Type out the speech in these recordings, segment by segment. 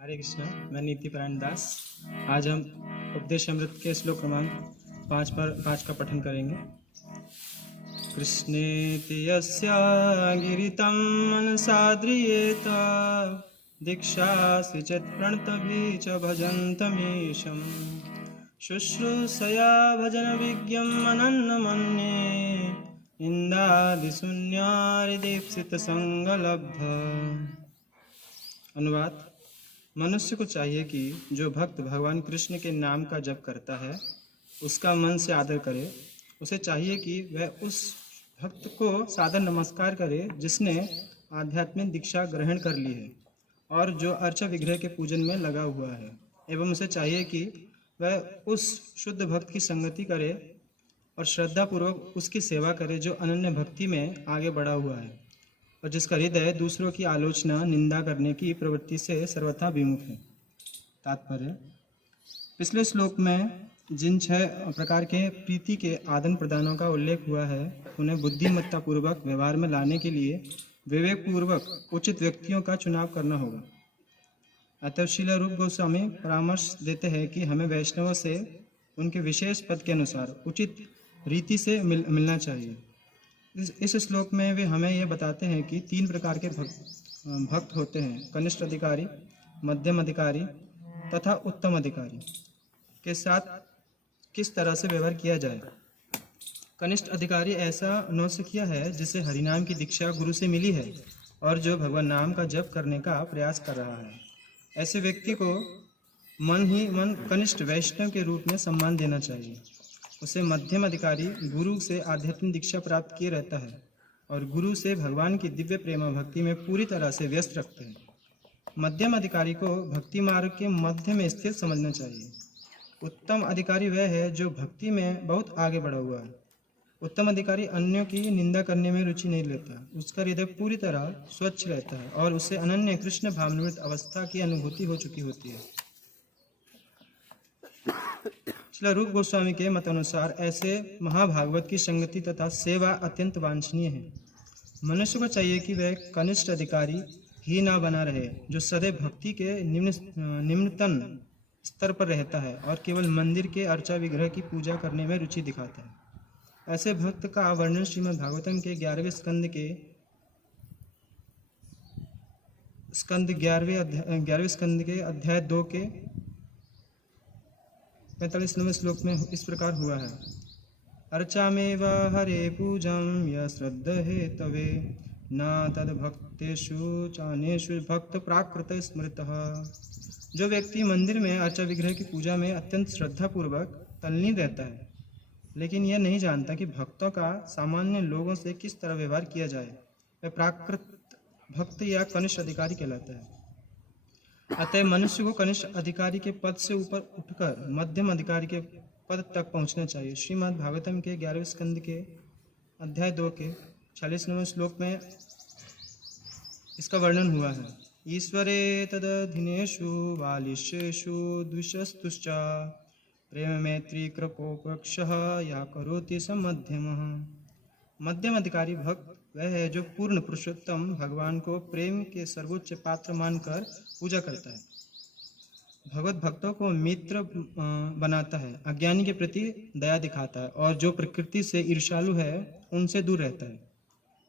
हरे कृष्णा। मैं नीतिपरायण दास। आज हम उपदेश अमृत के श्लोक क्रमांक 5 का पठन करेंगे। कृष्णेति यस्या गिरितं मनसाद्रियेत दीक्षासि चेत् प्रणतभिः च भजन्तमीशं शुश्रूषया भजनविज्ञम् अनन्यमन्ये निन्दादिशून्यादिदीप्सितसङ्गलब्ध। अनुवाद: मनुष्य को चाहिए कि जो भक्त भगवान कृष्ण के नाम का जप करता है उसका मन से आदर करे। उसे चाहिए कि वह उस भक्त को सादर नमस्कार करे जिसने आध्यात्मिक दीक्षा ग्रहण कर ली है और जो अर्चा विग्रह के पूजन में लगा हुआ है। एवं उसे चाहिए कि वह उस शुद्ध भक्त की संगति करे और श्रद्धापूर्वक उसकी सेवा करे जो अनन्य भक्ति में आगे बढ़ा हुआ है और जिसका हृदय दूसरों की आलोचना निंदा करने की प्रवृत्ति से सर्वथा विमुख है। तात्पर्य: पिछले श्लोक में जिन 6 प्रकार के प्रीति के आदान प्रदानों का उल्लेख हुआ है उन्हें बुद्धिमत्ता पूर्वक व्यवहार में लाने के लिए विवेक पूर्वक उचित व्यक्तियों का चुनाव करना होगा। अतः श्रील रूप गोस्वामी परामर्श देते हैं कि हमें वैष्णवों से उनके विशेष पद के अनुसार उचित रीति से मिलना चाहिए। इस श्लोक में वे हमें यह बताते हैं कि 3 प्रकार के भक्त होते हैं: कनिष्ठ अधिकारी, मध्यम अधिकारी तथा उत्तम अधिकारी के साथ किस तरह से व्यवहार किया जाए। कनिष्ठ अधिकारी ऐसा नौसिखिया है जिसे हरिनाम की दीक्षा गुरु से मिली है और जो भगवान नाम का जप करने का प्रयास कर रहा है। ऐसे व्यक्ति को मन ही मन कनिष्ठ वैष्णव के रूप में सम्मान देना चाहिए। उसे मध्यम अधिकारी गुरु से आध्यात्मिक दीक्षा प्राप्त किए रहता है और गुरु से भगवान की दिव्य प्रेम भक्ति में पूरी तरह से व्यस्त रखते हैं। मध्यम अधिकारी को भक्ति मार्ग के मध्य में स्थित समझना चाहिए। उत्तम अधिकारी वह है जो भक्ति में बहुत आगे बढ़ा हुआ है। उत्तम अधिकारी अन्यों की निंदा करने में रुचि नहीं लेता। उसका हृदय पूरी तरह स्वच्छ रहता है और उसे अनन्य कृष्ण भावनामृत अवस्था की अनुभूति हो चुकी होती है। श्रील रूप गोस्वामी के मतानुसार ऐसे महाभागवत की संगति तथा सेवा अत्यंत वांछनीय है। मनुष्य को चाहिए कि वह कनिष्ठ अधिकारी ही ना बना रहे जो सदैव भक्ति के निम्नतम स्तर पर रहता है और केवल मंदिर के अर्चा विग्रह की पूजा करने में रुचि दिखाता है। ऐसे भक्त का वर्णन श्रीमद् भागवतम के 11वें स्कंद के अध्याय 2 के 45वें श्लोक में इस प्रकार हुआ है: अर्चामेव हरे पूजं य श्रद्धहे तवे न तद भक्तेषु चानेषु भक्त प्राकृत स्मृतः। जो व्यक्ति मंदिर में अर्चा विग्रह की पूजा में अत्यंत श्रद्धापूर्वक तल्लीन रहता है लेकिन यह नहीं जानता कि भक्तों का सामान्य लोगों से किस तरह व्यवहार किया जाए, वह प्राकृत भक्त या कनिष्ठ अधिकारी कहलाता है। अतः मनुष्य को कनिष्ठ अधिकारी के पद से ऊपर उठकर मध्यम अधिकारी के पद तक पहुंचना चाहिए। श्रीमद् भागवतम के 11वें स्कंद के अध्याय 2 के 46वें श्लोक में इसका वर्णन हुआ है: ईश्वरे तदधीनेषु बालिशेषु द्विषस्तुश्च प्रेम मैत्री कृपोपक्षः या करोति स मध्यमः। मध्यम अधिकारी भक्त वह है जो पूर्ण पुरुषोत्तम भगवान को प्रेम के सर्वोच्च पात्र मानकर पूजा करता है, भगवत भक्तों को मित्र बनाता है, अज्ञानी के प्रति दया दिखाता है और जो प्रकृति से ईर्ष्यालु है उनसे दूर रहता है।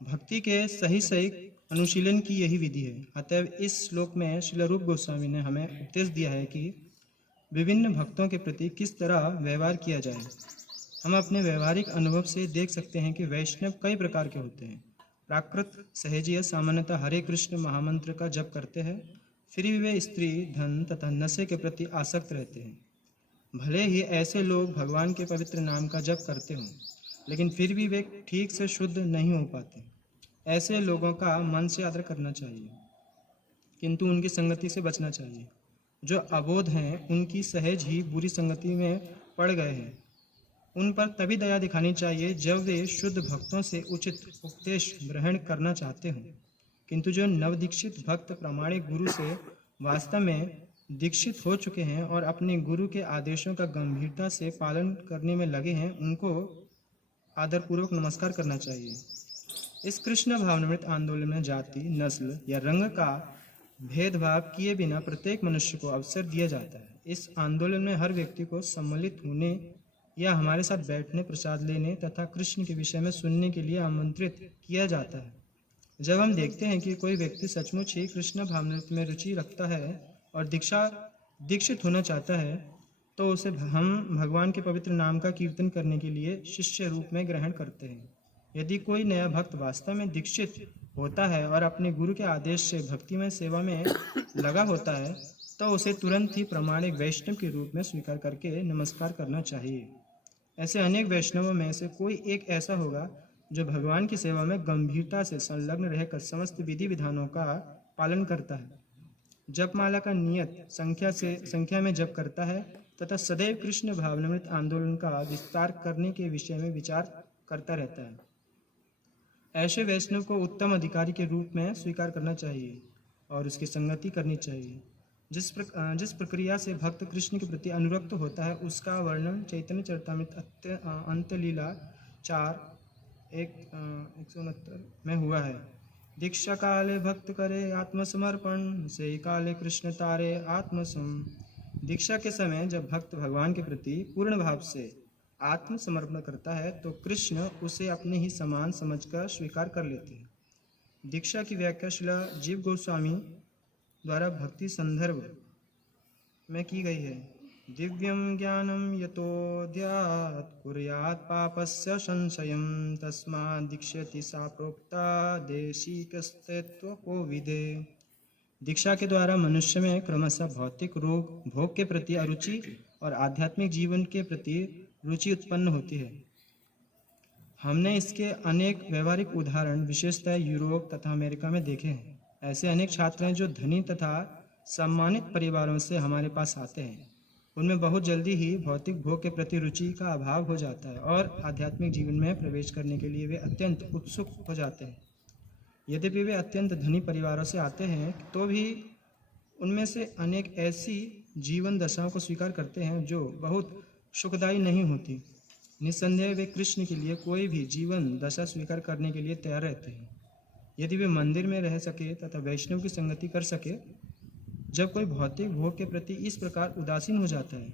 भक्ति के सही अनुशीलन की यही विधि है। अतएव इस श्लोक में श्रील रूप गोस्वामी ने हमें उपदेश दिया है कि विभिन्न भक्तों के प्रति किस तरह व्यवहार किया जाए। हम अपने व्यवहारिक अनुभव से देख सकते हैं कि वैष्णव कई प्रकार के होते हैं। प्राकृत सहजीय सामान्यतः हरे कृष्ण महामंत्र का जप करते हैं, फिर भी वे स्त्री, धन तथा नशे के प्रति आसक्त रहते हैं। भले ही ऐसे लोग भगवान के पवित्र नाम का जप करते हों लेकिन फिर भी वे ठीक से शुद्ध नहीं हो पाते। ऐसे लोगों का मन से आदर करना चाहिए किंतु उनकी संगति से बचना चाहिए। जो अबोध हैं उनकी सहज ही बुरी संगति में पड़ गए हैं, उन पर तभी दया दिखानी चाहिए जब वे शुद्ध भक्तों से उचित उपदेश ग्रहण करना चाहते हों। किंतु जो नवदीक्षित भक्त प्रामाणिक गुरु से वास्तव में दीक्षित हो चुके हैं और अपने गुरु के आदेशों का गंभीरता से पालन करने में लगे हैं, उनको आदरपूर्वक नमस्कार करना चाहिए। इस कृष्ण भावनामृत आंदोलन में जाति, नस्ल या रंग का भेदभाव किए बिना प्रत्येक मनुष्य को अवसर दिया जाता है। इस आंदोलन में हर व्यक्ति को सम्मिलित होने या हमारे साथ बैठने, प्रसाद लेने तथा कृष्ण के विषय में सुनने के लिए आमंत्रित किया जाता है। जब हम देखते हैं कि कोई व्यक्ति सचमुच ही कृष्ण भावनामृत में रुचि रखता है और दीक्षित होना चाहता है, तो उसे हम भगवान के पवित्र नाम का कीर्तन करने के लिए शिष्य रूप में ग्रहण करते हैं। यदि कोई नया भक्त वास्तव में दीक्षित होता है और अपने गुरु के आदेश से भक्तिमय सेवा में लगा होता है, तो उसे तुरंत ही प्रामाणिक वैष्णव के रूप में स्वीकार करके नमस्कार करना चाहिए। ऐसे अनेक वैष्णवों में से कोई एक ऐसा होगा जो भगवान की सेवा में गंभीरता से संलग्न रहकर समस्त विधि विधानों का पालन करता है, जपमाला का नियत संख्या में जप करता है तथा सदैव कृष्ण भावनामृत आंदोलन का विस्तार करने के विषय में विचार करता रहता है। ऐसे वैष्णव को उत्तम अधिकारी के रूप में स्वीकार करना चाहिए और उसकी संगति करनी चाहिए। जिस प्रक्रिया से भक्त कृष्ण के प्रति अनुरक्त होता है, उसका वर्णन चैतन्य चरितामृत अंतलीला 4:169 में हुआ है। दीक्षा काले भक्त करे आत्मसमर्पण, से काले कृष्ण तारे आत्मसम। दीक्षा के समय जब भक्त भगवान के प्रति पूर्ण भाव से आत्मसमर्पण करता है, तो कृष्ण उसे अपने ही समान समझकर स्वीकार कर लेते हैं। दीक्षा की व्याख्या श्रील जीव गोस्वामी द्वारा भक्ति संदर्भ में की गई है। दिव्यम ज्ञानम यतोऽध्यात् कुर्यात् पापस्य संशयं, तस्मात् दीक्ष्यति सा प्रोक्ता देशिकस्तेत्व को विदे। दीक्षा के द्वारा मनुष्य में क्रमशः भौतिक भोग के प्रति अरुचि और आध्यात्मिक जीवन के प्रति रुचि उत्पन्न होती है। हमने इसके अनेक व्यवहारिक उदाहरण विशेषतः यूरोप तथा अमेरिका में देखे हैं। ऐसे अनेक छात्र हैं जो धनी तथा सम्मानित परिवारों से हमारे पास आते हैं। उनमें बहुत जल्दी ही भौतिक भोग के प्रति रुचि का अभाव हो जाता है और आध्यात्मिक जीवन में प्रवेश करने के लिए वे अत्यंत उत्सुक हो जाते हैं। यद्यपि वे अत्यंत धनी परिवारों से आते हैं, तो भी उनमें से अनेक ऐसी जीवन दशाओं को स्वीकार करते हैं जो बहुत सुखदायी नहीं होती। निस्संदेह वे कृष्ण के लिए कोई भी जीवन दशा स्वीकार करने के लिए तैयार रहते हैं, यदि वे मंदिर में रह सके तथा वैष्णव की संगति कर सके। जब कोई भौतिक भोग के प्रति इस प्रकार उदासीन हो जाता है,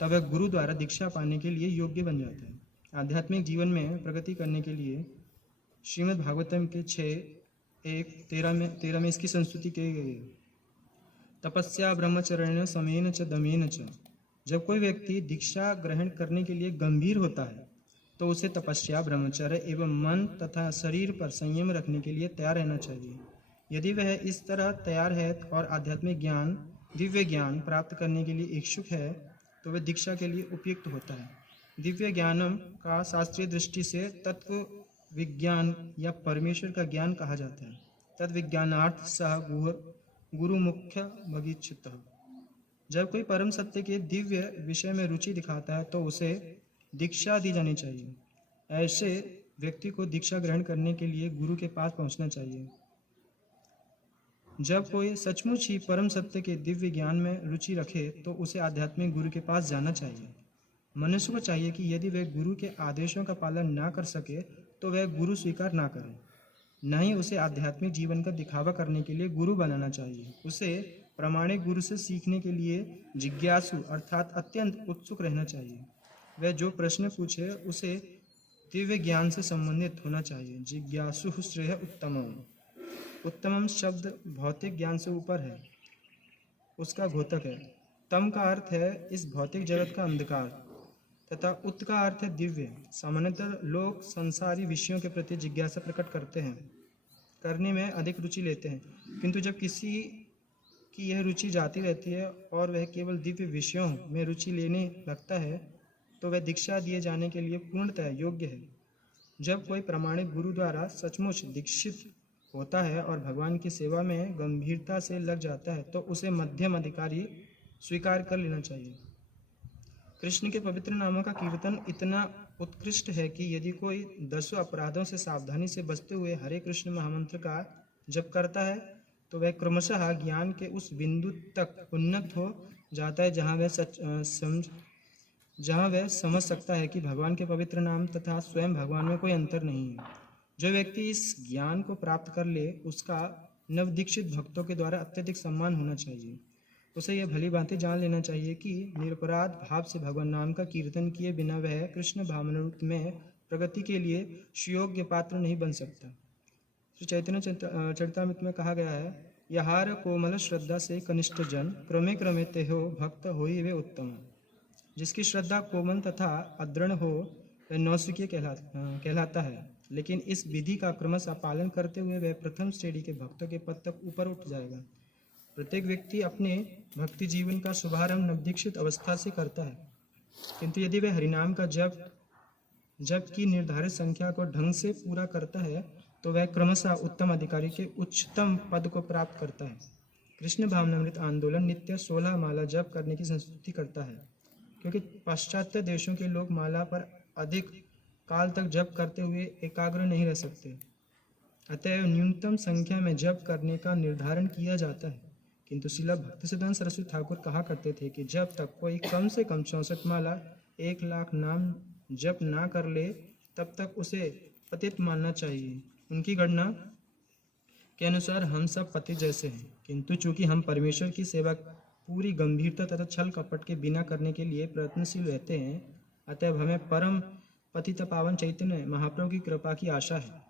तब वह गुरु द्वारा दीक्षा पाने के लिए योग्य बन जाता है। आध्यात्मिक जीवन में प्रगति करने के लिए श्रीमद् भागवतम के 6:1-13 में इसकी संस्तुति की गई है। तपस्या ब्रह्मचर्य समेन च दमेन च। जब कोई व्यक्ति दीक्षा ग्रहण करने के लिए गंभीर होता है, तो उसे तपस्या, ब्रह्मचर्य एवं मन तथा शरीर पर संयम रखने के लिए तैयार रहना चाहिए। यदि वह इस तरह तैयार है और आध्यात्मिक ज्ञान, दिव्य ज्ञान प्राप्त करने के लिए इच्छुक है, तो वह दीक्षा के लिए उपयुक्त होता है। दिव्य ज्ञानम का शास्त्रीय दृष्टि से तत्व विज्ञान या परमेश्वर का ज्ञान कहा जाता है। तद विज्ञानार्थ सह गुरु मुख्य भगिच्छित। जब कोई परम सत्य के दिव्य विषय में रुचि दिखाता है, तो उसे दीक्षा दी जानी चाहिए। ऐसे व्यक्ति को दीक्षा ग्रहण करने के लिए गुरु के पास पहुंचना चाहिए। जब कोई सचमुच ही परम सत्य के दिव्य ज्ञान में रुचि रखे, तो उसे आध्यात्मिक गुरु के पास जाना चाहिए। मनुष्य को चाहिए कि यदि वह गुरु के आदेशों का पालन ना कर सके, तो वह गुरु स्वीकार ना करे। न ही उसे आध्यात्मिक जीवन का दिखावा करने के लिए गुरु बनाना चाहिए। उसे प्रामाणिक गुरु से सीखने के लिए जिज्ञासु अर्थात अत्यंत उत्सुक रहना चाहिए। वह जो प्रश्न पूछे उसे दिव्य ज्ञान से संबंधित होना चाहिए। जिज्ञासु श्रेय उत्तमम। उत्तमम शब्द भौतिक ज्ञान से ऊपर है, उसका घोतक है। तम का अर्थ है इस भौतिक जगत का अंधकार तथा उत्त का अर्थ है दिव्य। सामान्यतः लोग संसारी विषयों के प्रति जिज्ञासा प्रकट करने में अधिक रुचि लेते हैं, किंतु जब किसी की यह रुचि जाती रहती है और वह केवल दिव्य विषयों में रुचि लेने लगता है, तो वह दीक्षा दिए जाने के लिए पूर्णतः योग्य है। जब कोई प्रामाणिक गुरु द्वारा सचमुच दीक्षित होता है और भगवान की सेवा में गंभीरता से लग जाता है, तो उसे मध्यम अधिकारी स्वीकार कर लेना चाहिए। कृष्ण के पवित्र नामों का कीर्तन इतना उत्कृष्ट है कि यदि कोई 10 अपराधों से सावधानी से बचते हुए हरे कृष्ण महामंत्र का जप करता है, तो वह क्रमशः ज्ञान के उस बिंदु तक उन्नत हो जाता है जहाँ वह समझ सकता है कि भगवान के पवित्र नाम तथा स्वयं भगवान में कोई अंतर नहीं है। जो व्यक्ति इस ज्ञान को प्राप्त कर ले, उसका नवदीक्षित भक्तों के द्वारा अत्यधिक सम्मान होना चाहिए। उसे यह भली भांति जान लेना चाहिए कि निरपराध भाव से भगवान नाम का कीर्तन किए बिना वह कृष्ण भावनामृत में प्रगति के लिए सुयोग्य पात्र नहीं बन सकता। श्री चैतन्य चरितामृत में कहा गया है, यहार कोमल श्रद्धा से कनिष्ठ जन क्रमे क्रमे ते हो भक्त होई वे उत्तम। जिसकी श्रद्धा कोमल तथा अदृढ़ हो वह नौसिखिय कहलाता है, लेकिन इस विधि का क्रमशः पालन करते हुए वह प्रथम श्रेणी के भक्तों के पद तक ऊपर उठ जाएगा। प्रत्येक व्यक्ति अपने भक्ति जीवन का शुभारंभ नवदीक्षित अवस्था से करता है, किंतु यदि वह हरिनाम का जप की निर्धारित संख्या को ढंग से पूरा करता है तो वह क्रमशः उत्तम अधिकारी के उच्चतम पद को प्राप्त करता है। कृष्ण भावनामृत आंदोलन नित्य 16 माला जप करने की संस्तुति करता है, क्योंकि पाश्चात्य देशों के लोग माला पर अधिक काल तक जप करते हुए एकाग्र नहीं रह सकते। अतएव न्यूनतम संख्या में जप करने का निर्धारण किया जाता है, किंतु श्रील भक्तिसिद्धांत सरस्वती ठाकुर कहा करते थे कि जब तक कोई कम से कम 64 माला 1 लाख नाम जप ना कर ले तब तक उसे पतित मानना चाहिए। उनकी गणना के अनुसार हम सब पति जैसे हैं, किंतु चूंकि हम परमेश्वर की सेवा पूरी गंभीरता तथा छल कपट के बिना करने के लिए प्रयत्नशील रहते हैं, अतएव हमें परम पतित पावन चैतन्य महाप्रभु की कृपा की आशा है।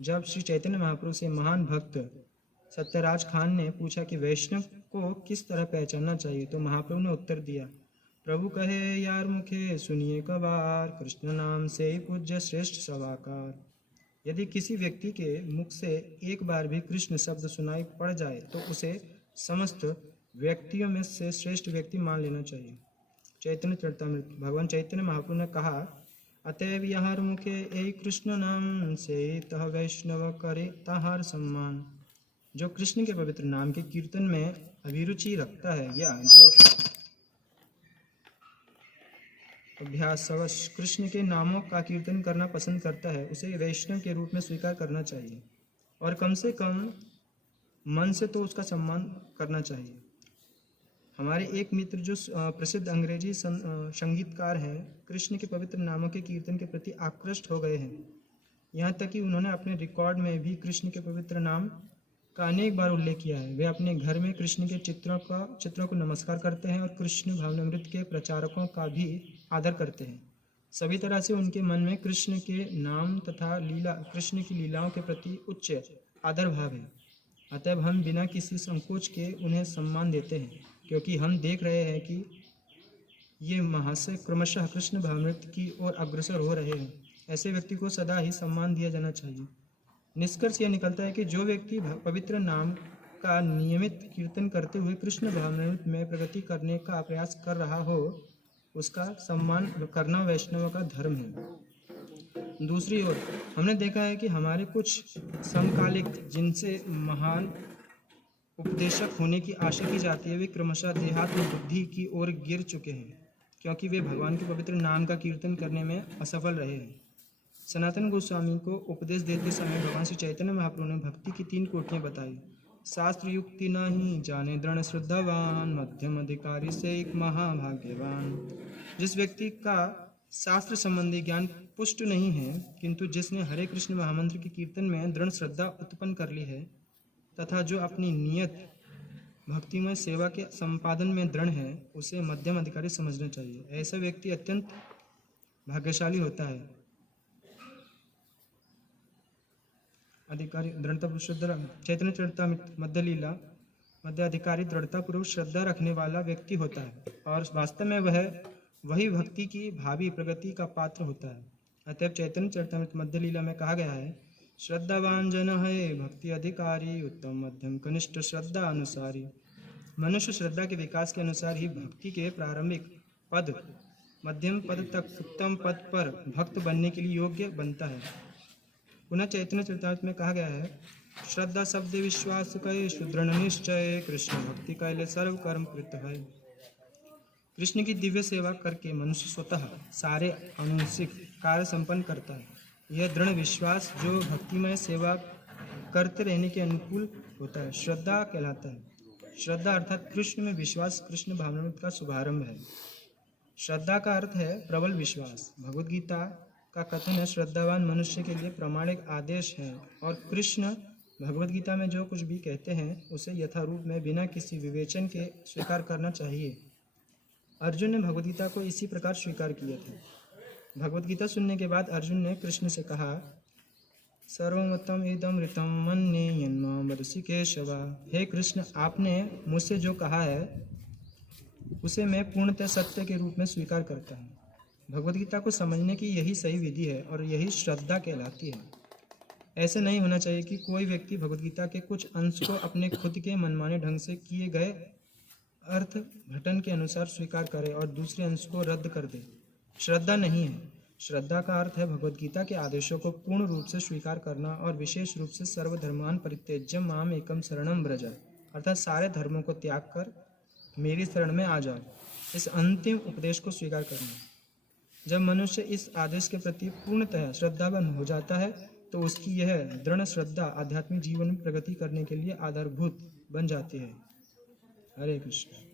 जब श्री चैतन्य महाप्रभु से महान भक्त सत्यराज खान ने पूछा कि वैष्णव को किस तरह पहचानना चाहिए, तो महाप्रभु ने उत्तर दिया, प्रभु कहे यार मुखे सुनिए कबार, कृष्ण नाम से ही पूज्य श्रेष्ठ सवाकार। यदि किसी व्यक्ति के मुख से एक बार भी कृष्ण शब्द सुनाई पड़ जाए तो उसे समस्त व्यक्तियों में से श्रेष्ठ व्यक्ति मान लेना चाहिए। चैतन्य चरितामृत भगवान चैतन्य महाप्रभु ने कहा, अतएव यहार मुखे ए कृष्ण नाम से तह वैष्णव करे ताहार सम्मान। जो कृष्ण के पवित्र नाम के कीर्तन में अभिरुचि रखता है या जो अभ्यासवश कृष्ण के नामों का कीर्तन करना पसंद करता है, उसे वैष्णव के रूप में स्वीकार करना चाहिए और कम से कम मन से तो उसका सम्मान करना चाहिए। हमारे एक मित्र जो प्रसिद्ध अंग्रेजी संगीतकार हैं, कृष्ण के पवित्र नामों के कीर्तन के प्रति आकृष्ट हो गए हैं। यहाँ तक कि उन्होंने अपने रिकॉर्ड में भी कृष्ण के पवित्र नाम का अनेक बार उल्लेख किया है। वे अपने घर में कृष्ण के चित्रों को नमस्कार करते हैं और कृष्ण भावनामृत के प्रचारकों का भी आदर करते हैं। सभी तरह से उनके मन में कृष्ण के नाम तथा कृष्ण की लीलाओं के प्रति उच्च आदर भाव है। अतएव हम बिना किसी संकोच के उन्हें सम्मान देते हैं, क्योंकि हम देख रहे हैं कि ये महाशय क्रमशः कृष्ण भावनामृत की ओर अग्रसर हो रहे हैं। ऐसे व्यक्ति को सदा ही सम्मान दिया जाना चाहिए। निष्कर्ष यह निकलता है कि जो व्यक्ति पवित्र नाम का नियमित कीर्तन करते हुए कृष्ण भावनामृत में प्रगति करने का प्रयास कर रहा हो, उसका सम्मान करना वैष्णव का धर्म है। दूसरी ओर हमने देखा है कि हमारे कुछ समकालिक जिनसे महान उपदेशक होने की आशा की जाती है, वे क्रमशः देहात्म बुद्धि की ओर गिर चुके हैं, क्योंकि वे भगवान के पवित्र नाम का कीर्तन करने में असफल रहे हैं। सनातन गोस्वामी को उपदेश देते समय भगवान श्री चैतन्य महाप्रभु ने भक्ति की 3 कोटियाँ बताई। शास्त्र युक्ति नहीं जाने दृढ़ श्रद्धावान, मध्यम अधिकारी से एक महाभाग्यवान। जिस व्यक्ति का शास्त्र संबंधी ज्ञान पुष्ट नहीं है, किंतु जिसने हरे कृष्ण महामंत्र के कीर्तन में दृढ़ श्रद्धा उत्पन्न कर ली है तथा जो अपनी नियत भक्तिमय सेवा के संपादन में दृढ़ है, उसे मध्यम अधिकारी समझना चाहिए। ऐसा व्यक्ति अत्यंत भाग्यशाली होता है। अधिकारी दृढ़ता श्रद्धा चैतन्य चरितामृत मध्य लीला मध्य अधिकारी दृढ़ता पूर्वक श्रद्धा रखने वाला व्यक्ति होता है और वास्तव में वही भक्ति की भावी प्रगति का पात्र होता है। अतएव चैतन्य चरितामृत मध्य लीला में कहा गया है, श्रद्धावान जन है भक्ति अधिकारी, उत्तम मध्यम कनिष्ठ श्रद्धा अनुसारी। मनुष्य श्रद्धा के विकास के अनुसार ही भक्ति के प्रारंभिक पद मध्यम पद तक उत्तम पद पर भक्त बनने के लिए योग्य बनता है। पुनः चैतन्य चरितामृत में कहा गया है, श्रद्धा शब्द विश्वास कहे सुदृढ़ निश्चय, कृष्ण भक्ति कैले सर्व कर्म कृत है। कृष्ण की दिव्य सेवा करके मनुष्य स्वतः सारे अनुंशिक कार्य संपन्न करता है। यह दृढ़ विश्वास जो भक्तिमय सेवा करते रहने के अनुकूल होता है, श्रद्धा कहलाता है। श्रद्धा अर्थात कृष्ण में विश्वास कृष्ण भावनामृत का शुभारंभ है। श्रद्धा का अर्थ है प्रबल विश्वास। भगवद गीता का कथन है, श्रद्धावान मनुष्य के लिए प्रामाणिक आदेश है और कृष्ण भगवद गीता में जो कुछ भी कहते हैं उसे यथारूप में बिना किसी विवेचन के स्वीकार करना चाहिए। अर्जुन ने भगवद गीता को इसी प्रकार स्वीकार किया था। भगवद गीता सुनने के बाद अर्जुन ने कृष्ण से कहा, सर्वमतम इदम ऋतम मन्ये यन्माम वदसि केशव। हे कृष्ण, आपने मुझसे जो कहा है उसे मैं पूर्णतः सत्य के रूप में स्वीकार करता हूँ। भगवद गीता को समझने की यही सही विधि है और यही श्रद्धा कहलाती है। ऐसे नहीं होना चाहिए कि कोई व्यक्ति भगवद गीता के कुछ अंश को अपने खुद के मनमाने ढंग से किए गए अर्थ घटन के अनुसार स्वीकार करे और दूसरे अंश को रद्द कर दे। श्रद्धा नहीं है। श्रद्धा का अर्थ है भगवद गीता के आदेशों को पूर्ण रूप से स्वीकार करना और विशेष रूप से सर्वधर्मान परित्यज्य माम एकम शरणम व्रज, अर्थात सारे धर्मों को त्याग कर मेरी शरण में आ जाओ। इस अंतिम उपदेश को स्वीकार करना। जब मनुष्य इस आदेश के प्रति पूर्णतः श्रद्धावान हो जाता है तो उसकी यह दृढ़ श्रद्धा आध्यात्मिक जीवन में प्रगति करने के लिए आधारभूत बन जाती है। हरे कृष्ण।